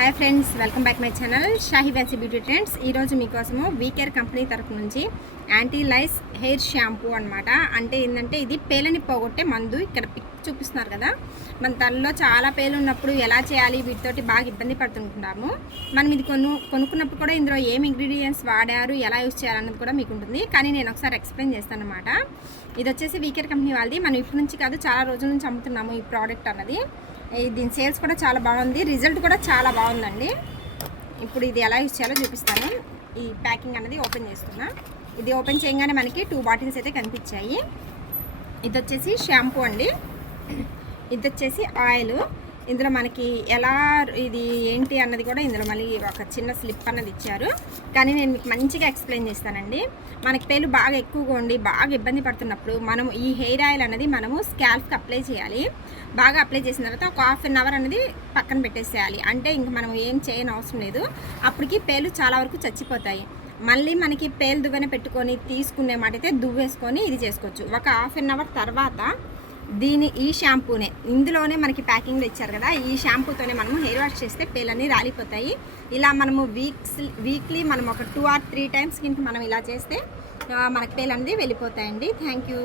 Hi friends welcome back my channel Shahi fancy beauty trends ఈరోజు మీకోసము WeCare company తరఫు నుంచి యాంటీ లైస్ hair shampoo అనమాట అంటే ఏంటంటే ఇది పేలని పోగొట్టే మందు ఇక్కడ పిక్ చూపిస్తున్నారు కదా. మన తలలో చాలా పేలు ఉన్నప్పుడు ఎలా చేయాలి వీటితోటి బాగా ఇబ్బంది పడుతుంటున్నాము మనం ఇది కొను కొనుక్కున్నప్పుడు కూడా ఇందులో ఏం ఇంగ్రీడియంట్స్ వాడారు ఎలా యూస్ చేయాలన్నది కూడా మీకు ఉంటుంది కానీ నేను ఒకసారి ఎక్స్ప్లెయిన్ చేస్తాను అనమాట ఇది వచ్చేసి వీకేర్ కంపెనీ వాళ్ళది. మనం ఇప్పటి నుంచి కాదు చాలా రోజుల నుంచి అమ్ముతున్నాము ఈ ప్రోడక్ట్ అన్నది. దీని సేల్స్ కూడా చాలా బాగుంది. రిజల్ట్ కూడా చాలా బాగుందండి. ఇప్పుడు ఇది ఎలా యూజ్ చేయాలో చూపిస్తాను. ఈ ప్యాకింగ్ అనేది ఓపెన్ చేస్తున్నా. ఇది ఓపెన్ చేయగానే మనకి టూ బాటిల్స్ అయితే కనిపించాయి. ఇది వచ్చేసి షాంపూ అండి. ఇది వచ్చేసి ఆయిల్. ఇందులో మనకి ఎలా ఇది ఏంటి అన్నది కూడా ఇందులో మళ్ళీ ఒక చిన్న స్లిప్ అన్నది ఇచ్చారు. కానీ నేను మీకు మంచిగా ఎక్స్ప్లెయిన్ చేస్తానండి. మనకి పేలు బాగా ఎక్కువగా ఉండి బాగా ఇబ్బంది పడుతున్నప్పుడు మనం ఈ హెయిర్ ఆయిల్ అనేది మనము స్కాల్ఫ్కి అప్లై చేయాలి. బాగా అప్లై చేసిన తర్వాత ఒక హాఫ్ అన్ అవర్ అనేది పక్కన పెట్టేసేయాలి. అంటే ఇంక మనం ఏం చేయని అవసరం లేదు. అప్పటికి పేలు చాలా వరకు చచ్చిపోతాయి. మళ్ళీ మనకి పేలు దువ్వెన పెట్టుకొని తీసుకునే మాట అయితే దువ్వేసుకొని ఇది చేసుకోవచ్చు. ఒక హాఫ్ అన్ అవర్ తర్వాత దీని ఈ షాంపూనే. ఇందులోనే మనకి ప్యాకింగ్లో ఇచ్చారు కదా ఈ షాంపూతోనే మనము హెయిర్ వాష్ చేస్తే పేలన్నీ రాలిపోతాయి. ఇలా మనము వీక్స్ వీక్లీ మనం ఒక టూ ఆర్ త్రీ టైమ్స్ కింద మనం ఇలా చేస్తే మనకి పేలు అనేది వెళ్ళిపోతాయండి. Thank you.